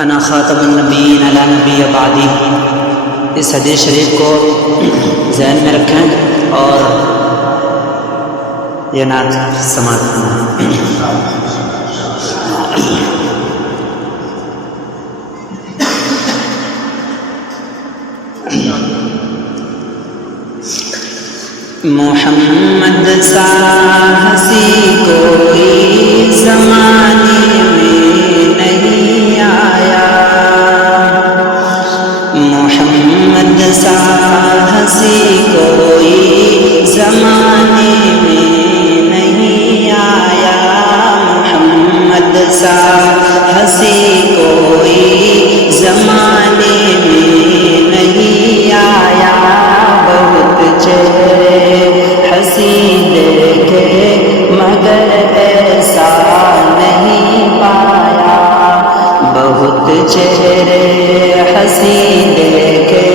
انا خاتم النبیین لا نبی بعدی، اس حدیث شریف کو ذہن میں رکھیں اور یہ نعت سماعت کریں۔ محمد سا ہنسی کوئی زمانے میں نہیں آیا، محمد سا ہنسی کوئی زمانے میں نہیں آیا، محمد سا ہنسی کوئی زمانے میں نہیں آیا، بہت چہرے ہنسی دیکھے مگر ایسا نہیں پایا، بہت چہرے ہنسی دیکھے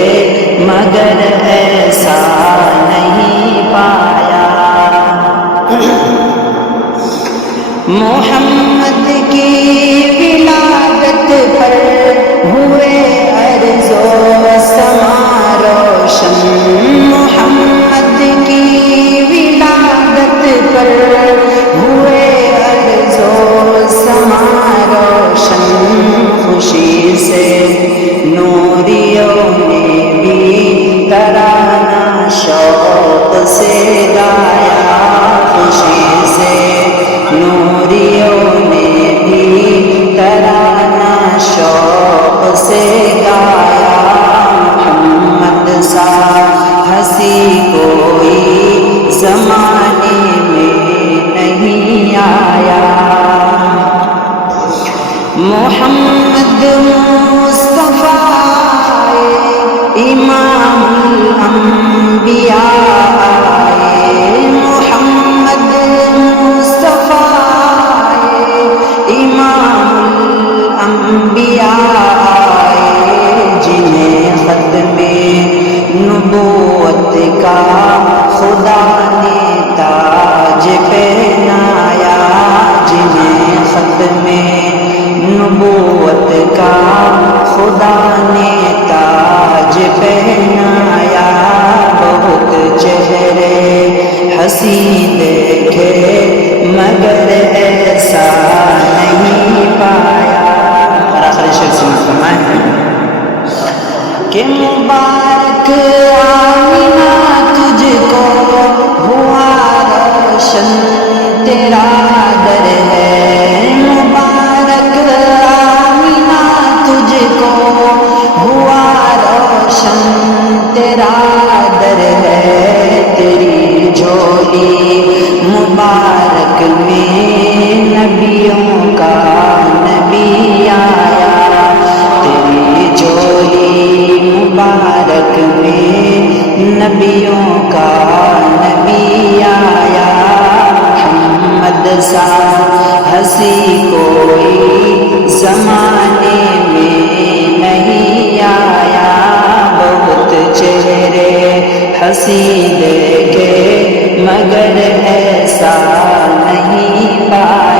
مگر ایسا نہیں پایا، محمد کی ولادت پر ہوئے ارض و سما روشن، محمد کی ولادت پر ہوئے ارض و سما روشن، خوشی سے نوریوں نے بھی ترانہ شوق سے گایا، خوشی سے نوریوں نے بھی ترانہ شوق سے گایا، محمد سا ہنسی کوئی زمانے میں نہیں آیا، محمد مصطفیٰ امام الانبیاء آئے، محمد مصطفیٰ امام الانبیاء آئے، جنہیں ختم نبوت کا خدا نے تاج پہنایا، جنہیں ختم نبوت کا خدا نے تاج پہنایا، بہت چہرے ہنسی دیکھے مگر ایسا نہیں پایا، اور آخری شعر سمجھ فرمائیں کہ مبارک آمینہ تجھ کو ہوا روشن تیرا در ہے، مبارک آمینہ تجھ کو ہوا روشن تیرا در ہے، تیری جھولی مبارک میں نبیوں کا نبی آیا، تیری جھولی مبارک میں نبیوں کا نبی آیا، محمد سا ہنسی کوئی زمانے میں نہیں آیا، بہت چہرے ہنسی دیکھے مگر ایسا نہیں پایا۔